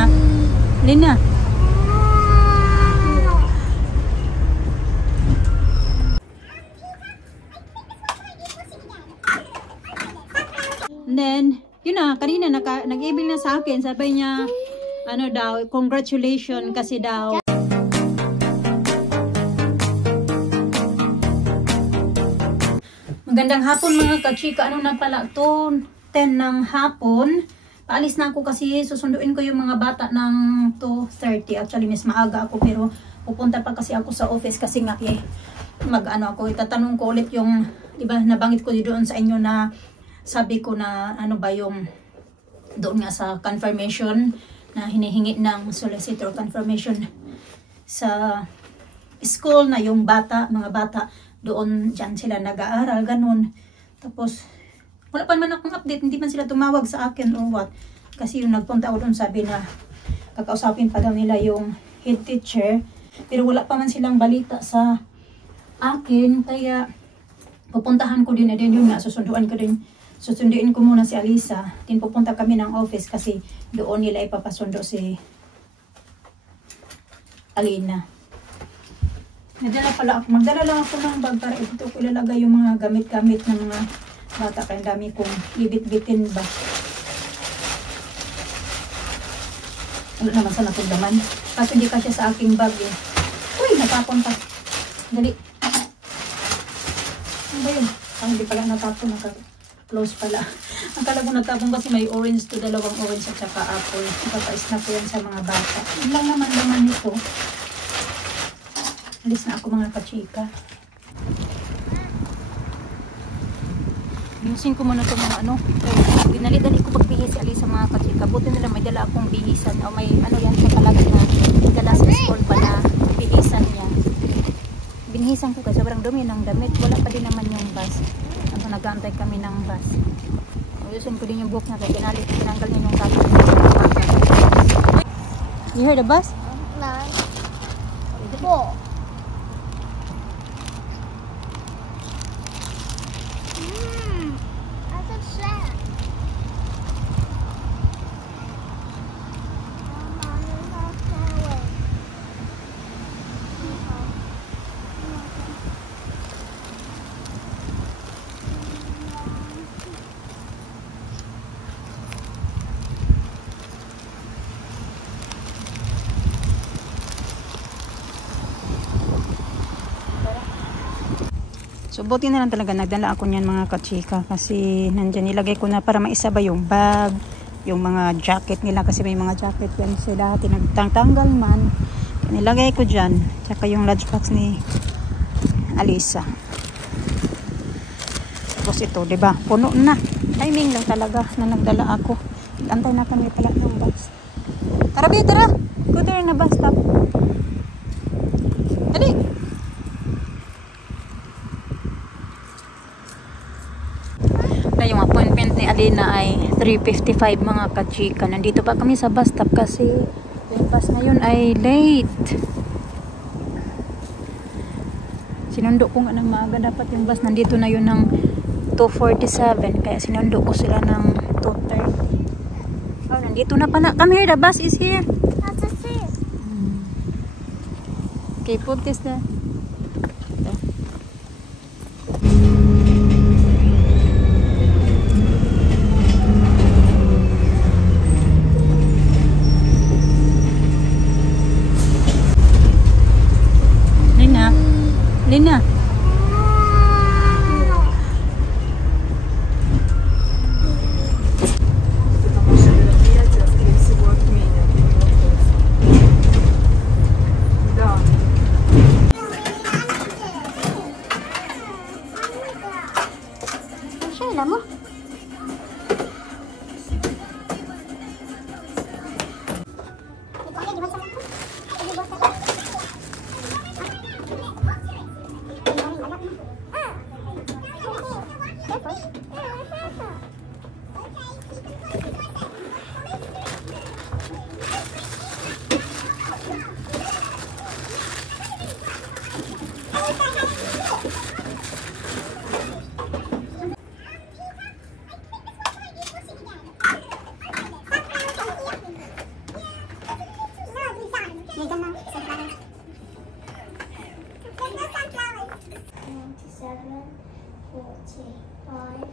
Lina. Lina. And then, yun na, kanina nag-email na sa akin. Sabi niya, ano daw, congratulations kasi daw. Magandang hapon mga kachika. Ano na pala to? 10 ng hapon. Paalis na ako kasi susunduin ko yung mga bata ng 2:30. Actually, mas maaga ako pero pupunta pa kasi ako sa office kasi nga mag-ano ako. Itatanong ko ulit yung, diba, nabanggit ko doon sa inyo na sabi ko na ano ba yung doon nga sa confirmation na hinihingi ng solicitor confirmation sa school na yung bata, mga bata doon dyan sila nag-aaral, ganun. Tapos wala pa naman akong update, hindi man sila tumawag sa akin or what. Kasi yung nagpunta ako doon sabi na kakausapin pa daw nila yung head teacher. Pero wala pa man silang balita sa akin. Kaya pupuntahan ko din na din yun nga. Susunduin ko muna si Alisa. Din pupunta kami ng office kasi doon nila ipapasundo si Alina. Magdala lang ako ng bag para ito ko ilalagay yung mga gamit-gamit ng mga bata. Kaya dami kong ibit-bitin ba. Ano naman sa natulaman. Kasi hindi kasi sa aking bag eh. Uy, natapon pa. Dali. Ano ba yun? Hindi pala natapon. Close pala. Akala ko natapon kasi may orange to, dalawang orange at saka apple. Ipapais na ko yan sa mga bata. Yun lang naman nito. Alis na ako mga kachika. Binusin ko muna itong mga ano. Dinali-dali ko pagbihis si Alisa mga kachika. Buti nila may dala akong bihisan. O may ano yan sa palagay na dala sa school pala. Bihisan niya. Binihisan ko kasi sobrang dumi ng damit. Wala pa din naman yung bus. Ano, nag-aantay kami ng bus. Ayusin ko din yung book na kaya tinanggal niya yung kapit. You heard the bus? No. Four. So buti na lang talaga nagdala ako niyan mga kachika kasi nandyan nilagay ko na para maisabay yung bag, yung mga jacket nila kasi may mga jacket yan sila tinagtanggal man. Nilagay ko dyan, tsaka yung lunchbox ni Alisa. Tapos ito, diba? Puno na. Timing lang talaga na nagdala ako. Antay na kami pala ng bus. Tara, Bi, tara! Go there na bus stop. Dali! Yung appointment ni Alina ay 3:55 mga kachika. Nandito pa kami sa bus stop kasi yung bus ngayon ay late. Sinundo ko nga ng maaga. Dapat yung bus nandito na yun ng 2:47. Kaya sinundo ko sila ng 2:30. Oh, nandito na pala. Come here, the bus is here. Okay, put this there. Lina.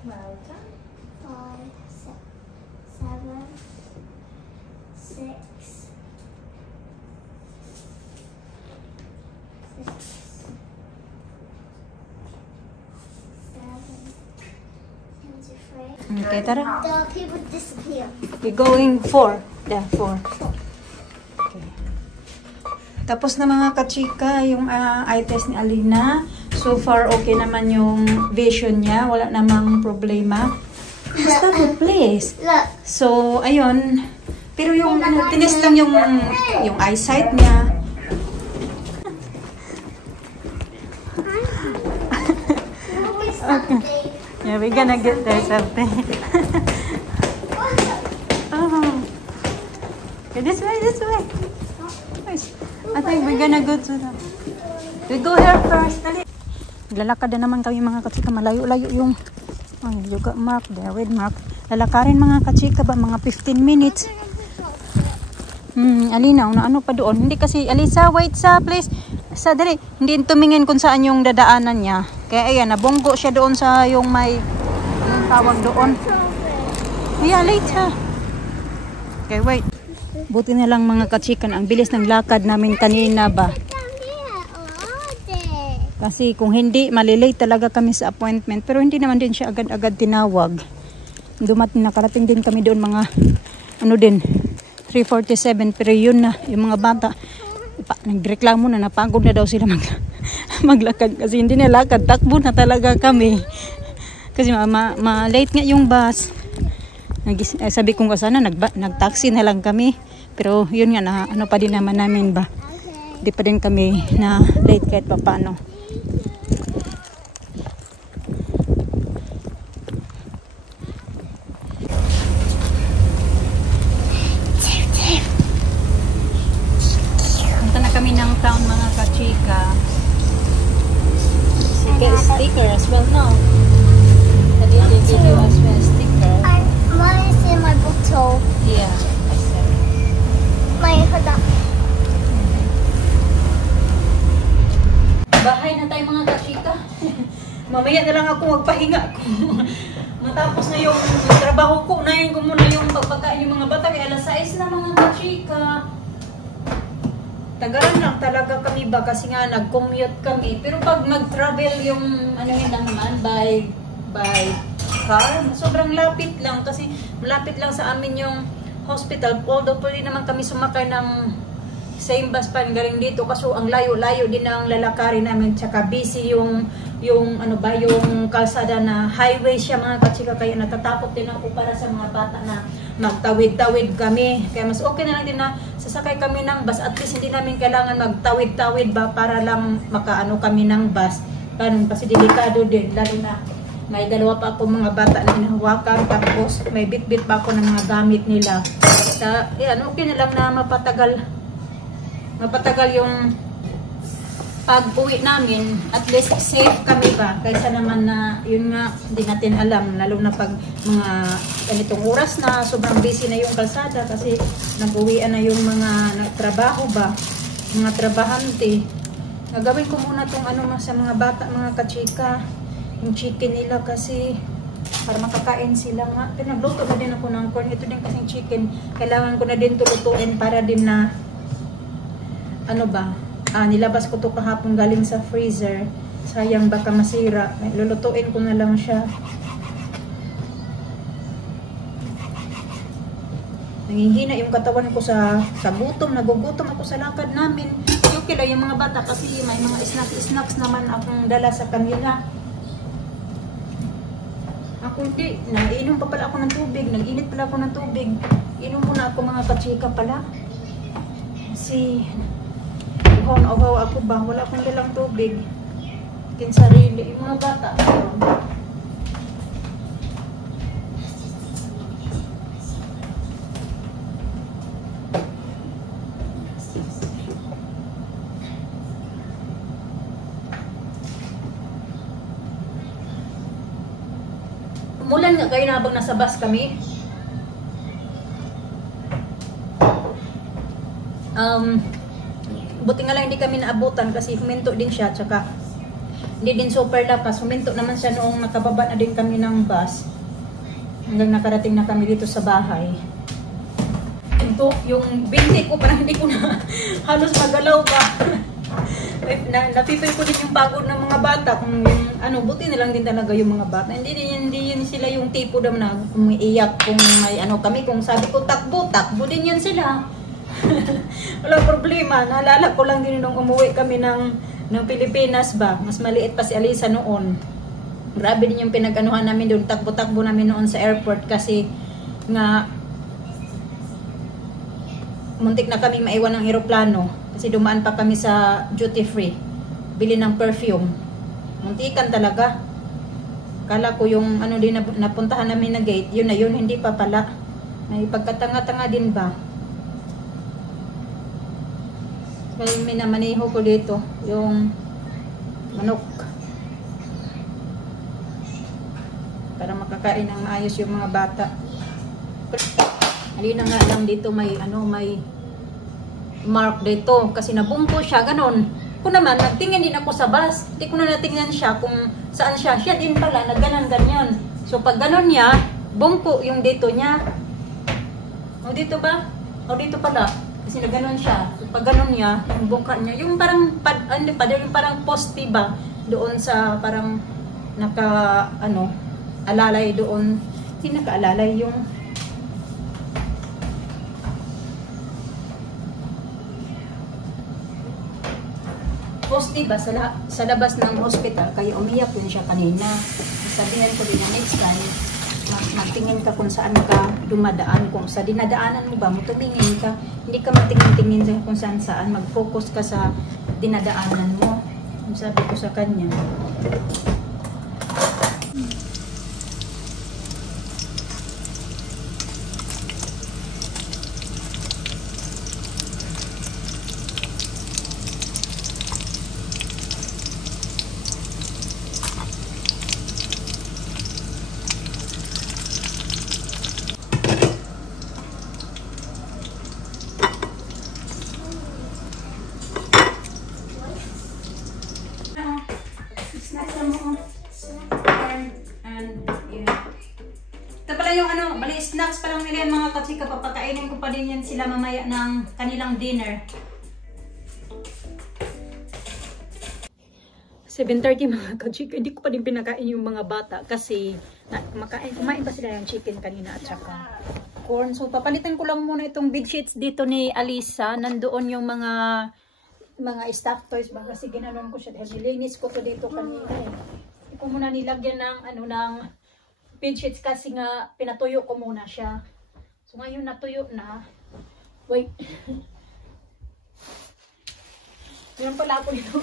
Well done. 5, 7, 6, 7, 23. Okay, tara. The people disappear. We're going 4. Yeah, 4. Okay. Tapos na mga kachika, yung eye test ni Alina. So far, okay naman yung vision niya. Wala namang problema. Basta good place. Look. So, ayun. Pero yung tinis lang yung eyesight niya. Okay. Yeah, we're gonna get there something. Oh. Okay, this way, this way. I think we're gonna go to the... We go here first. Dali. Lalakad na naman kami mga kachika. Malayo-layo yung yoga mark there with mark. Lalakarin mga kachika ba? Mga 15 minutes. Alina, ano pa doon? Hindi kasi, Alisa, wait sa place. Sa dali. Hindi tumingin kung saan yung dadaanan niya. Kaya ayan, nabunggo siya doon sa yung may anong tawag doon. Yeah, later. Okay, wait. Buti na lang mga kachikan. Ang bilis ng lakad namin kanina ba? Kasi kung hindi, malilate talaga kami sa appointment. Pero hindi naman din siya agad-agad tinawag. Nakarating din kami doon mga, 3:47. Pero yun na, yung mga bata, nagreklamo na, napagod na daw sila maglakad. Kasi hindi na lakad, takbo na talaga kami. Kasi ma-late nga yung bus. Sabi ko sana, nag-taxi na lang kami. Pero yun nga, ano pa din naman namin ba? Hindi pa din kami na late kahit pa paano. Kami ng town mga kachika. Sticker as well, no? Video as well, sticker. Mine is in my bottle. Yeah. My hood up. Bahay na tayo mga kachika. Mamaya na lang ako magpahinga. Matapos na yung trabaho ko, unahin ko muna yung pagpakain yung mga bata. Kaya alas 6 na mga kachika. Tagaran lang talaga kami ba kasi nga nag-commute kami. Pero pag mag-travel yung yun lang naman by car, sobrang lapit lang kasi malapit lang sa amin yung hospital. Although pwede naman kami sumakay ng same bus pa galing dito kasi ang layo-layo din ang lalakarin namin. Tsaka busy yung kalsada na highway siya mga kachika. Kaya natatakot din ako para sa mga bata na magtawid-tawid kami. Kaya mas okay na lang din na sasakay kami ng bus. At least hindi namin kailangan magtawid-tawid ba para lang makaano kami ng bus. Ganun kasi delikado din. Lalo na may dalawa pa ako mga bata na hinahawakan. Tapos may bit-bit pa ako ng mga gamit nila. Yan, okay na lang na mapatagal yung pag-uwi namin, at least safe kami ba, kaysa naman na yun nga, hindi natin alam, lalo na pag mga ganitong oras na sobrang busy na yung kalsada kasi nag-uwian na yung mga nagtrabaho ba, mga trabahante. Gagawin ko muna tong sa mga bata, mga kachika, yung chicken nila kasi para makakain sila nga. Pinagluto na din ako ng corn, ito din kasing chicken, kailangan ko na din tulutuin para din na nilabas ko to kahapon galing sa freezer. Sayang baka masira. Lulutuin ko na lang siya. Nangihina yung katawan ko sa gutom. Nagugutom ako sa lakad namin. Okay lang yung mga bata kasi may mga snacks naman akong dala sa kanila. Ako hindi. Nainom pa pala ako ng tubig. Nag-init pala ako ng tubig. Inom muna ako mga kachika pala. Kasi uhaw ako ba? Wala akong dalang tubig. Kinsarili. Yung mga bata. Umulan nga kayo na habang nasa bus kami. buti nga lang hindi kami naabutan kasi huminto din siya, tsaka hindi din super lakas. Huminto naman siya noong nakababa na din kami ng bus. Hanggang nakarating na kami dito sa bahay. Ito, yung binti ko parang hindi ko na halos magalaw pa. Napipil ko din yung pagod ng mga bata. Kung yung, buti na lang din talaga yung mga bata. Hindi yun sila yung tipo na umiiyak kung may kami. Kung sabi ko takbo din yan sila. Walang problema. Naalala ko lang din nung umuwi kami ng Pilipinas ba. Mas maliit pa si Alisa noon. Grabe din yung pinag-anuhan namin doon. Takbo-takbo namin noon sa airport kasi nga muntik na kami maiwan ng eroplano kasi dumaan pa kami sa duty free bili ng perfume. Muntikan talaga. Kala ko yung din napuntahan namin na gate, yun na yun, hindi pa pala. May pagkatanga-tanga din ba? Kaya minamaneho ko dito yung manok para makakain ng maayos yung mga bata. Halina nga lang dito may mark dito kasi nabungko siya, ganon. Kung naman, nagtingin din ako sa bus. Hindi ko na natingnan siya kung saan siya. Siya din pala, nagganan-ganyan. So, pag ganon niya, bungko yung dito niya. O, dito ba? O, dito pala. Kasi naganon siya. So, pag ganon niya, yung bungka niya, yung parang, yung parang poste ba? Doon sa parang, alalay doon. Hindi nakaalalay yung poste ba sa labas ng hospital, kaya umiyak yun siya kanina. Sabihan ko din na next time, magtingin ka kung saan ka dumadaan, kung sa dinadaanan mo ba, tumingin ka, hindi ka magtingin-tingin kung saan, mag-focus ka sa dinadaanan mo. Sabi ko sa kanya. Snacks pa lang nila yan mga katsika, papakainin ko pa din yan sila mamaya ng kanilang dinner. 7:30 mga katsika, hindi ko pa din pinakain yung mga bata kasi kumain pa sila yung chicken kanina at saka corn. So papalitan ko lang muna itong bedsheets dito ni Alisa. Nandoon yung mga stuffed toys ba kasi ginanon ko siya dahil nilinis ko to dito kanina eh. Hindi ko muna nilagyan ng ng bedsheets kasi nga pinatuyo ko muna siya. So ngayon natuyo na. Wait. Meron pala ako dito.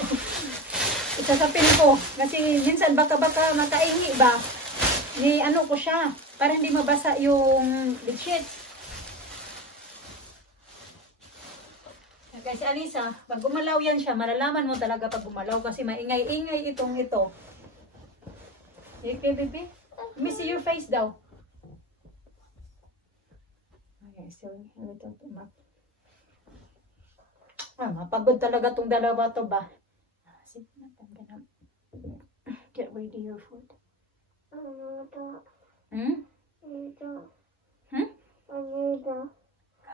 Isasapin ko. Kasi minsan baka makaingi ba. Ni ko siya. Para hindi mabasa yung bedsheets. Kasi Alisa, pag gumalaw yan siya, malalaman mo talaga pag gumalaw kasi maingay-ingay ito. Okay, baby? Let me see your face daw. Okay, so little too much. Mapagod talaga tong dalawa to ba? Sige na, I'm gonna get ready your food.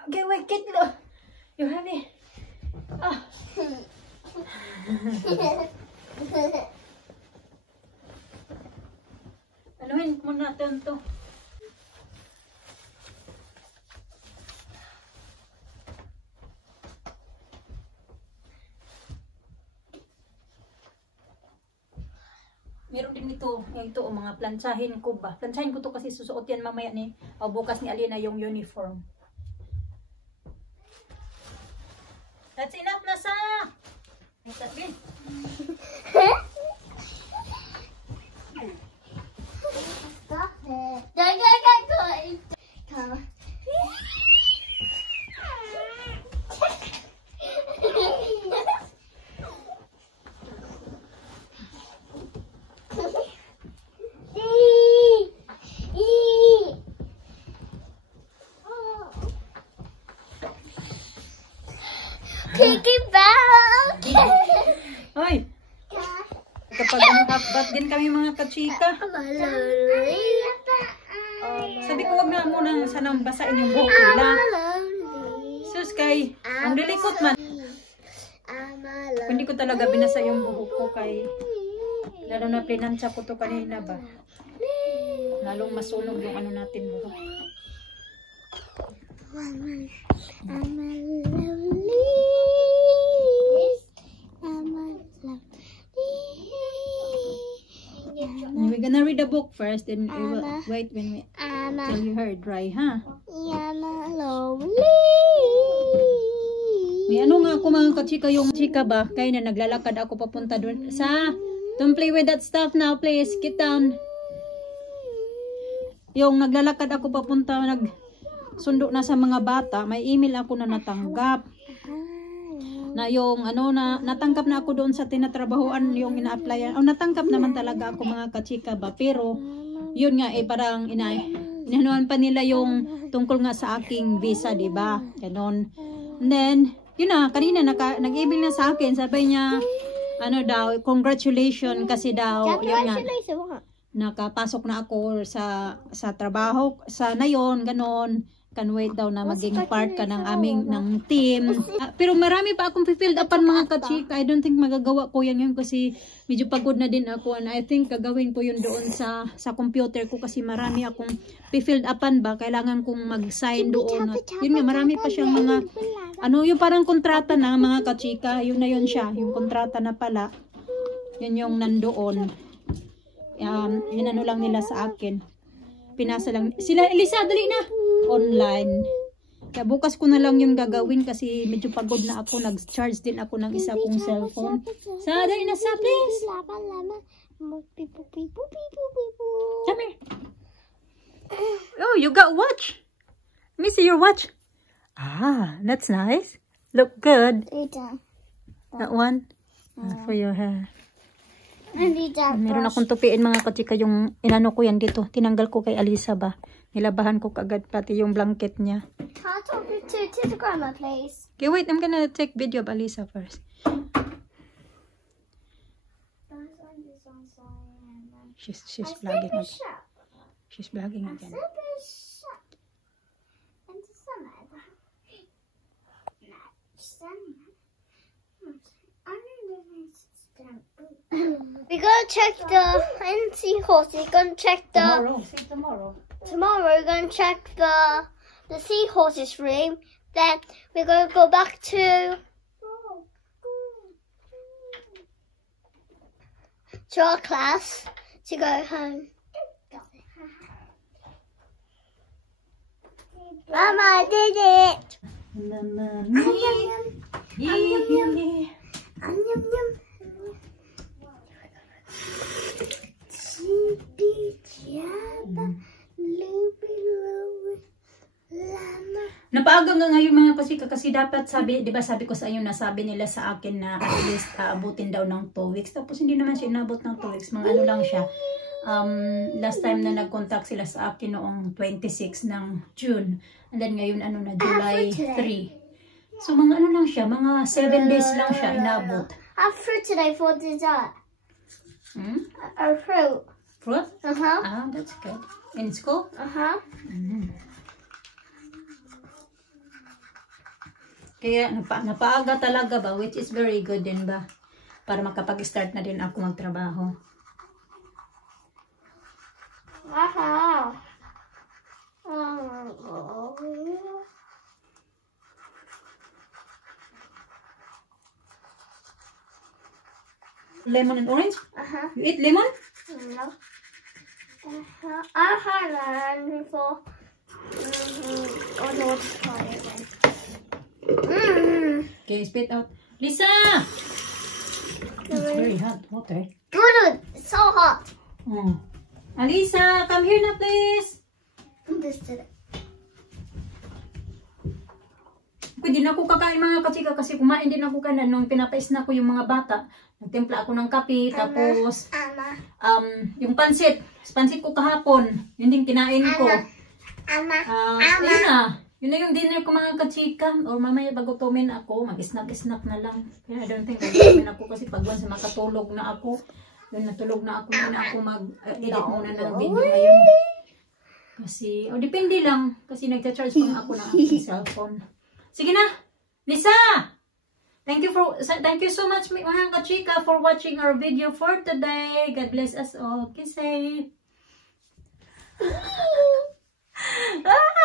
Okay, wait, get low. You have it. Anuhin mo natin to. Meron din ito, mga plansahin ko ba. Plansahin ko to kasi susuot yan mamaya bukas ni Alina yung uniform. That's enough na sa. Sabihin. Stop it. Go. Come. Piggy bank. Hoy! Kapag hapbat din kami mga kachika. Sabi ko wag na muna sanang basain yung buhok nila. Sus kay, ang lilikot man. Hindi ko talaga binasa yung buhok ko kay, lalo na plinansya ko to kanina ba. Lalong masunog yung ano natin buhok. We're gonna read the book first, then we will wait when we till you heard dry, ha? May ano nga ako mga kachika, yung chika ba? Kaya na naglalakad ako papunta doon sa... Don't play with that stuff now, please. Get down. Yung naglalakad ako papunta, nagsundo na sa mga bata, may email ako na natanggap. Na yung ano na natanggap na ako doon sa tinatrabahoan yung ina-applyan. O natanggap naman talaga ako mga kachika ba. Pero yun nga parang inanuan pa nila yung tungkol nga sa aking visa, di ba? Ganon. And then yun na, kanina nag-email na sa akin, sabi niya ano daw, congratulations kasi daw yun nga, nakapasok na ako sa trabaho sana yon, ganon. Can wait daw na maging part ka ng aming ng team. Pero marami pa akong filled upan mga kachika. I don't think magagawa ko yan ngayon kasi medyo pagod na din ako, and I think gagawin ko yun doon sa computer ko kasi marami akong filled upan ba. Kailangan kong mag-sign doon. At yun nga, marami pa siyang mga ano, yung parang kontrata na mga kachika. Yun na yun siya. Yung kontrata na pala. Yun yung nandoon. Yun ano lang nila sa akin. Pinasa lang. Sila, Elisa, dali na! Online. Kaya bukas ko na lang yun gagawin kasi medyo pagod na ako. Nag-charge din ako ng isa kong cellphone. Sa, dali na sa, please! Come here. Oh, you got watch. Let me see your watch. Ah, that's nice. Look good. That one? For your hair. Meron akong tupiin mga kachika, yung inano ko yan dito. Tinanggal ko kay Alisa ba. Nilabahan ko kagad pati yung blanket niya. Can I talk to the grandma, please? Okay, wait. I'm gonna take video of Alisa first. She's vlogging again. She's vlogging again. We're gonna check the seahorse. We're gonna check the Tomorrow. Tomorrow we're gonna check the seahorse's room. Then we're gonna go back to our class to go home. Mama, I did it. Napaaga nga ngayon mga kasika kasi dapat sabi, di ba sabi ko sa inyo na sabi nila sa akin na at least abutin daw ng 2 weeks. Tapos hindi naman siya inabot ng 2 weeks. Mga ano lang siya. Last time na nag-contact sila sa akin noong 26 ng June. And then ngayon ano na July 3. So mga ano lang siya, mga 7 days lang siya inabot. I have fruit today for dessert. A fruit. Fruit? Uh-huh. Ah, that's good. In school? Uh-huh. Kaya napaaga talaga ba, which is very good din ba? Para makapag-start na din ako magtrabaho. Aha. Lemon and orange? Uh-huh. You eat lemon? No. I had one before. Oh no, let's try it again. Okay, spit out. Lisa! It's very hot water. Good, it's so hot. Alisa, come here na please. This did it. Pwede na ako kakain mga kachika kasi kumain din ako kanan nung pinapais na ko yung mga bata. Nagtimpla ako ng kape, tapos yung pansit ko kahapon, yun din kinain ko. Ayun na, Yun na yung dinner ko mga kachika. Or mamaya bago tumin ako, mag-snack-snack na lang. Kaya I don't think mag-tumin ako kasi pag once makatulog na ako, yun natulog na ako, muna ako mag-edit muna ng video ngayon. Kasi, depende lang. Kasi nagcha-charge pa nga ako ng aking cellphone. Sige na! Lisa! Thank you so much mga kachika for watching our video for today. God bless us all. Kisay! Ah!